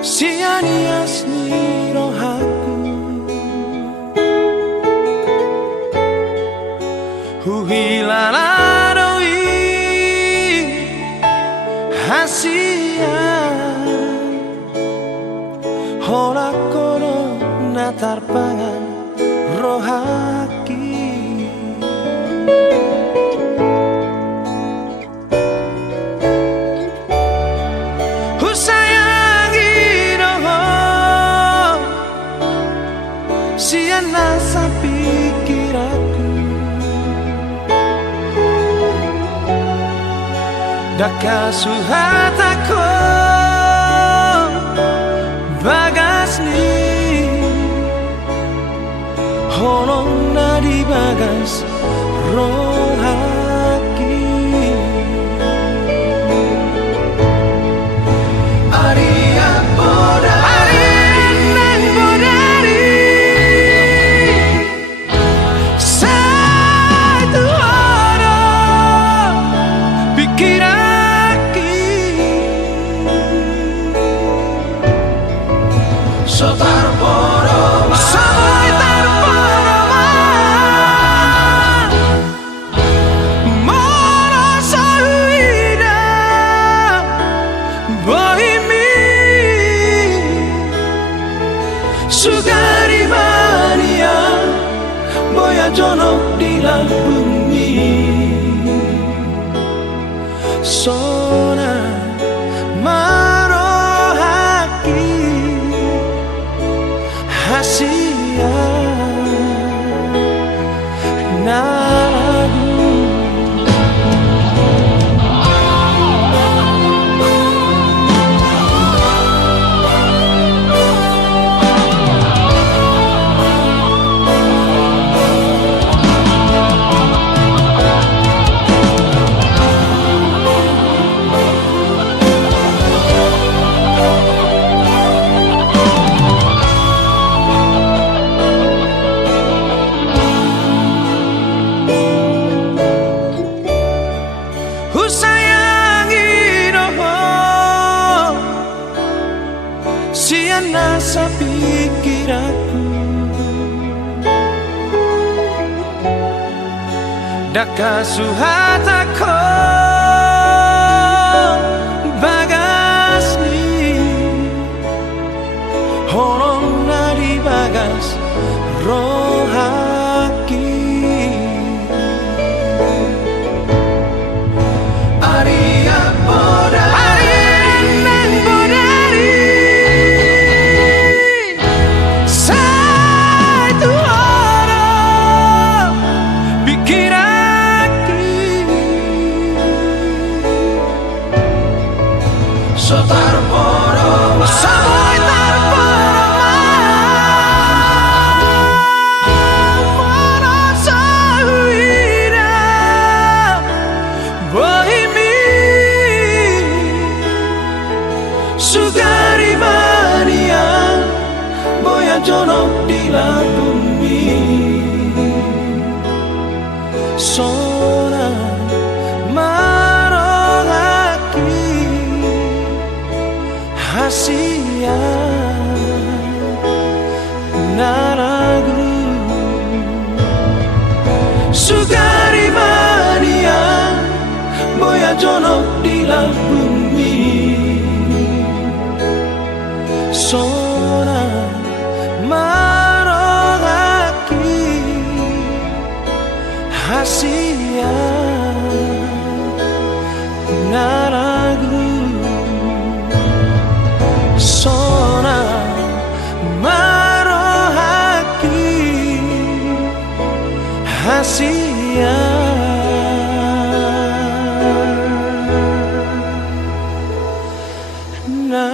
Sia-nia ni rohaku Huhilaladoi hasia Hora kono natarpangan rohaki Siana sa pikiranku Daka suhataku bagas ni Holong na di bagas rohaki Aria boda Sugari mania boya jono di bumi Sona marohaki hasia naragu Siana sa pikiranku Daka suhataku bagas ni Holong na di bagas rohaki Aria boda So tarboro Samoy tarboro Mara sa huira Bohimi Sugari mania Boya jono di bumi Sona hasia naragu Sugari mania boya jono di bumi Sona marohaki hasia naragu Sona marohaki hasia na